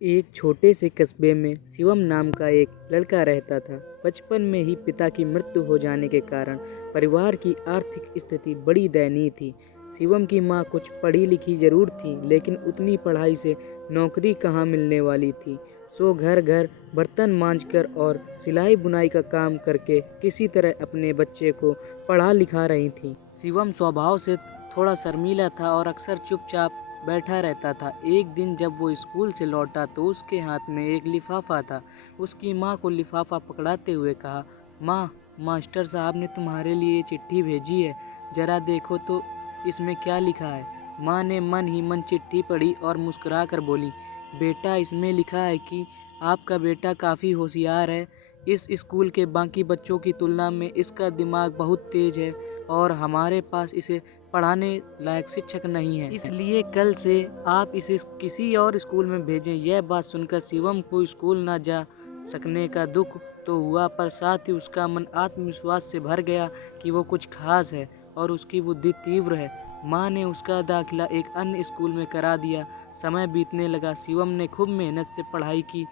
एक छोटे से कस्बे में शिवम नाम का एक लड़का रहता था। बचपन में ही पिता की मृत्यु हो जाने के कारण परिवार की आर्थिक स्थिति बड़ी दयनीय थी। शिवम की मां कुछ पढ़ी लिखी जरूर थी, लेकिन उतनी पढ़ाई से नौकरी कहाँ मिलने वाली थी। सो घर घर बर्तन मांजकर और सिलाई बुनाई का काम करके किसी तरह अपने बच्चे को पढ़ा लिखा रही थी। शिवम स्वभाव से थोड़ा शर्मीला था और अक्सर चुपचाप बैठा रहता था। एक दिन जब वो स्कूल से लौटा तो उसके हाथ में एक लिफाफा था। उसकी माँ को लिफाफा पकड़ाते हुए कहा, माँ, मास्टर साहब ने तुम्हारे लिए चिट्ठी भेजी है, जरा देखो तो इसमें क्या लिखा है। माँ ने मन ही मन चिट्ठी पढ़ी और मुस्कुरा कर बोली, बेटा, इसमें लिखा है कि आपका बेटा काफ़ी होशियार है। इस स्कूल के बाकी बच्चों की तुलना में इसका दिमाग बहुत तेज है और हमारे पास इसे पढ़ाने लायक शिक्षक नहीं है, इसलिए कल से आप इसे किसी और स्कूल में भेजें। यह बात सुनकर शिवम को स्कूल न जा सकने का दुख तो हुआ, पर साथ ही उसका मन आत्मविश्वास से भर गया कि वो कुछ खास है और उसकी बुद्धि तीव्र है। माँ ने उसका दाखिला एक अन्य स्कूल में करा दिया। समय बीतने लगा। शिवम ने खूब मेहनत से पढ़ाई की।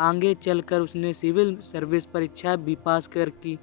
आगे चलकर उसने सिविल सर्विस परीक्षा भी पास कर की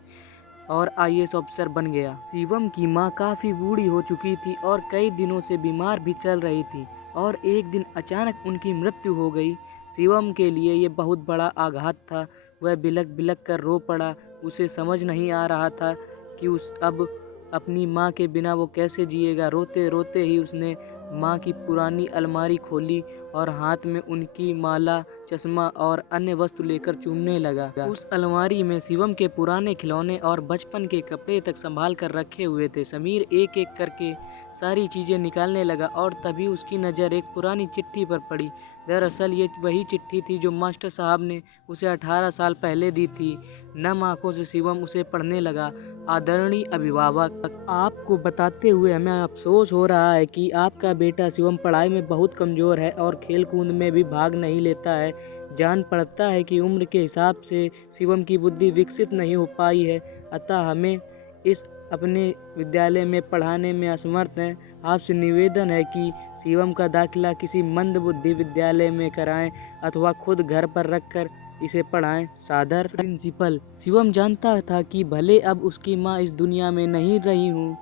और आईएएस ऑफिसर बन गया। शिवम की माँ काफ़ी बूढ़ी हो चुकी थी और कई दिनों से बीमार भी चल रही थी और एक दिन अचानक उनकी मृत्यु हो गई। शिवम के लिए ये बहुत बड़ा आघात था। वह बिलख बिलख कर रो पड़ा। उसे समझ नहीं आ रहा था कि उस अब अपनी माँ के बिना वो कैसे जिएगा। रोते रोते ही उसने माँ की पुरानी अलमारी खोली और हाथ में उनकी माला, चश्मा और अन्य वस्तु लेकर चूमने लगा। उस अलमारी में शिवम के पुराने खिलौने और बचपन के कपड़े तक संभाल कर रखे हुए थे। समीर एक एक करके सारी चीज़ें निकालने लगा और तभी उसकी नज़र एक पुरानी चिट्ठी पर पड़ी। दरअसल ये वही चिट्ठी थी जो मास्टर साहब ने उसे 18 साल पहले दी थी। नम आंखों से शिवम उसे पढ़ने लगा। आदरणीय अभिभावक, आपको बताते हुए हमें अफसोस हो रहा है कि आपका बेटा शिवम पढ़ाई में बहुत कमज़ोर है और खेल कूद में भी भाग नहीं लेता है। जान पड़ता है कि उम्र के हिसाब से शिवम की बुद्धि विकसित नहीं हो पाई है, अतः हमें इस अपने विद्यालय में पढ़ाने में असमर्थ हैं। आपसे निवेदन है कि शिवम का दाखिला किसी मंद बुद्धि विद्यालय में कराएं अथवा खुद घर पर रखकर इसे पढ़ाएं। सादर प्रिंसिपल। शिवम जानता था कि भले अब उसकी माँ इस दुनिया में नहीं रही हूँ,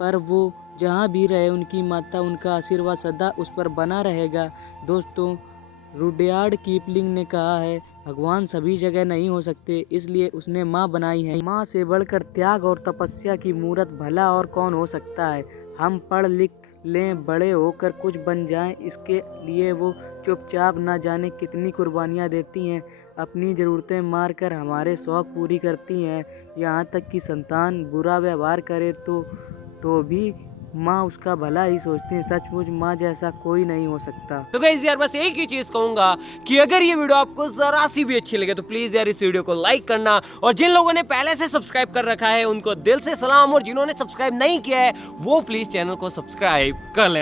पर वो जहाँ भी रहे उनकी माता, उनका आशीर्वाद सदा उस पर बना रहेगा। दोस्तों, रुडयार्ड किपलिंग ने कहा है, भगवान सभी जगह नहीं हो सकते, इसलिए उसने माँ बनाई है। माँ से बढ़कर त्याग और तपस्या की मूरत भला और कौन हो सकता है। हम पढ़ लिख लें, बड़े होकर कुछ बन जाएं, इसके लिए वो चुपचाप ना जाने कितनी कुर्बानियाँ देती हैं। अपनी ज़रूरतें मार कर हमारे शौक़ पूरी करती हैं। यहाँ तक कि संतान बुरा व्यवहार करे तो भी माँ उसका भला ही सोचती है। सचमुच माँ जैसा कोई नहीं हो सकता। तो गाइस यार, बस एक ही चीज कहूंगा कि अगर ये वीडियो आपको जरा सी भी अच्छी लगे तो प्लीज यार इस वीडियो को लाइक करना, और जिन लोगों ने पहले से सब्सक्राइब कर रखा है उनको दिल से सलाम, और जिन्होंने सब्सक्राइब नहीं किया है वो प्लीज चैनल को सब्सक्राइब कर लें।